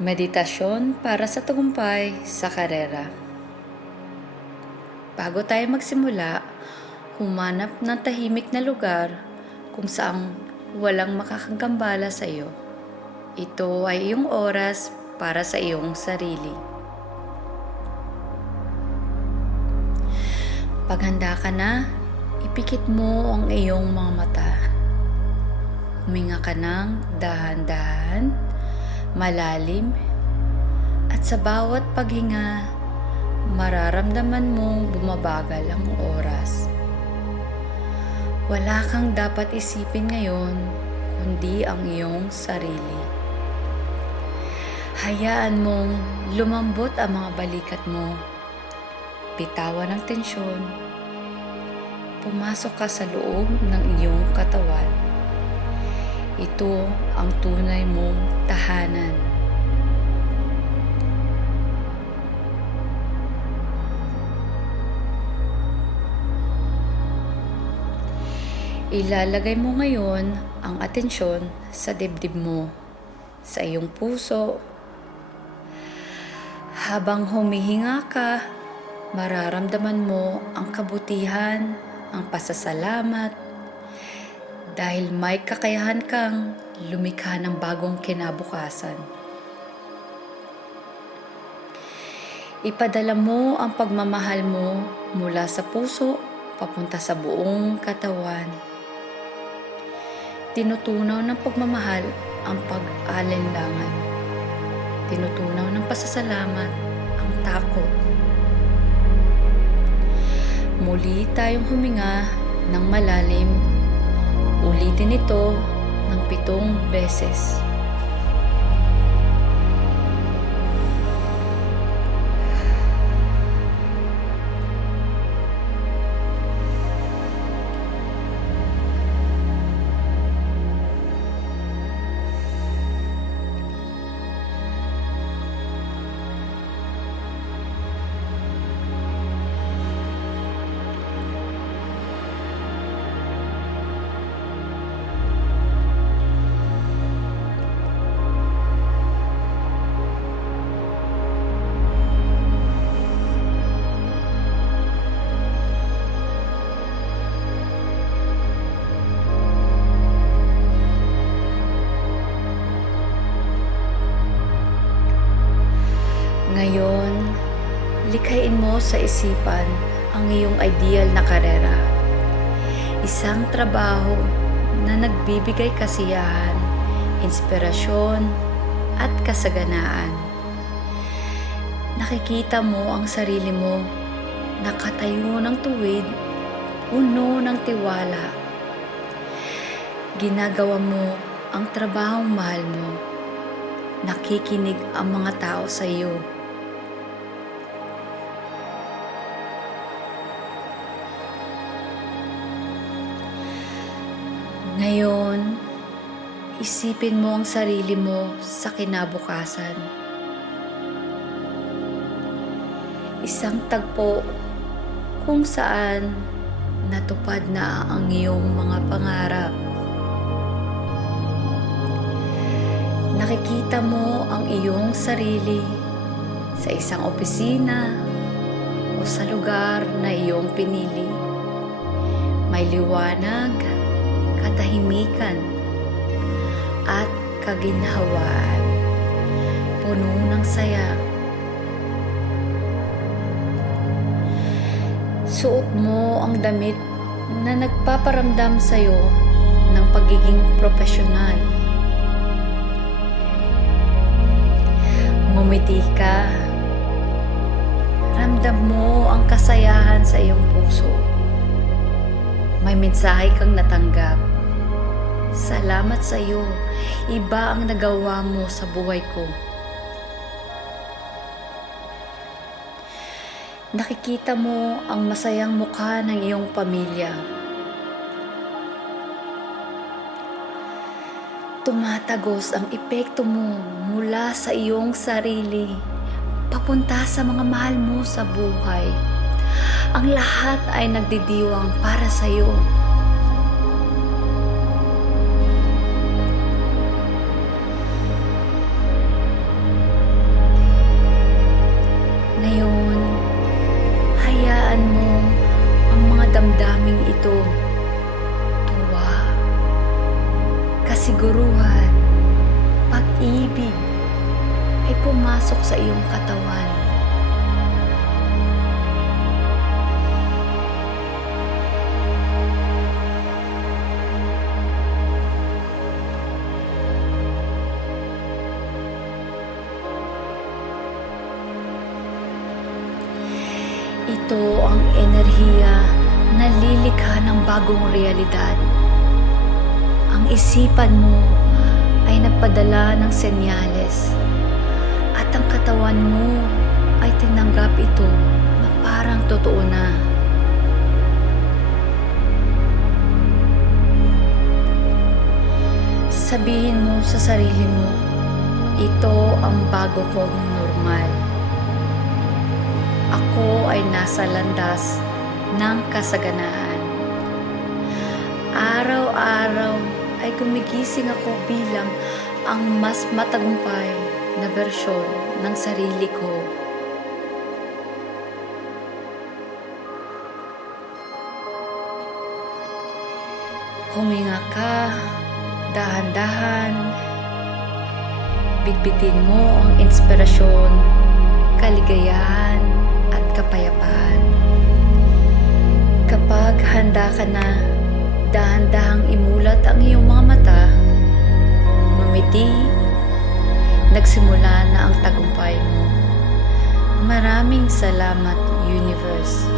Meditasyon para sa tagumpay sa karera. Bago tayo magsimula, humanap ng tahimik na lugar kung saan walang makakagambala sa iyo. Ito ay iyong oras para sa iyong sarili. Pag handa ka na, ipikit mo ang iyong mga mata. Huminga ka ng dahan-dahan, malalim, at sa bawat paghinga, mararamdaman mong bumabagal ang oras. Wala kang dapat isipin ngayon, kundi ang iyong sarili. Hayaan mong lumambot ang mga balikat mo. Bitawan ang tensyon. Pumasok ka sa loob ng iyong katawan. Ito ang tunay mong tahanan. Ilalagay mo ngayon ang atensyon sa dibdib mo, sa iyong puso. Habang humihinga ka, mararamdaman mo ang kabutihan, ang pasasalamat, dahil may kakayahan kang lumikha ng bagong kinabukasan. Ipadala mo ang pagmamahal mo mula sa puso papunta sa buong katawan. Tinutunaw ng pagmamahal ang pag-alinlangan. Tinutunaw ng pasasalamat ang takot. Muli tayong huminga ng malalim. Ulitin ito ng 7 beses. Ngayon, likhain mo sa isipan ang iyong ideal na karera. Isang trabaho na nagbibigay kasiyahan, inspirasyon, at kasaganaan. Nakikita mo ang sarili mo nakatayo ng tuwid, puno ng tiwala. Ginagawa mo ang trabahong mahal mo. Nakikinig ang mga tao sa iyo. Ngayon, isipin mo ang sarili mo sa kinabukasan. Isang tagpo kung saan natupad na ang iyong mga pangarap. Nakikita mo ang iyong sarili sa isang opisina o sa lugar na iyong pinili. May liwanag, katahimikan, at kaginhawaan, puno ng saya. Suot mo ang damit na nagpaparamdam sa iyo ng pagiging profesional. Ngumiti ka. Ramdam mo ang kasayahan sa iyong puso. May mensahe kang natanggap. Salamat sa iyo. Iba ang nagawa mo sa buhay ko. Nakikita mo ang masayang mukha ng iyong pamilya. Tumatagos ang epekto mo mula sa iyong sarili papunta sa mga mahal mo sa buhay. Ang lahat ay nagdidiwang para sa iyo. kasiguruhan, pag-ibig ay pumasok sa iyong katawan. Ito ang enerhiya na lilikha ng bagong realidad. Ang isipan mo ay nagpadala ng senyales at ang katawan mo ay tinanggap ito na parang totoo na. Sabihin mo sa sarili mo, ito ang bago kong normal. Ako ay nasa landas ng kasaganaan. Araw-araw ay gumigising ako bilang ang mas matagumpay na bersyon ng sarili ko. Huminga ka, dahan-dahan. Bitbitin mo ang inspirasyon, kaligayahan, at kapayapaan. Kapag handa ka na, dahan-dahang imulat ang iyong mga mata, ngumiti, nagsimula na ang tagumpay mo. Maraming salamat, Universe.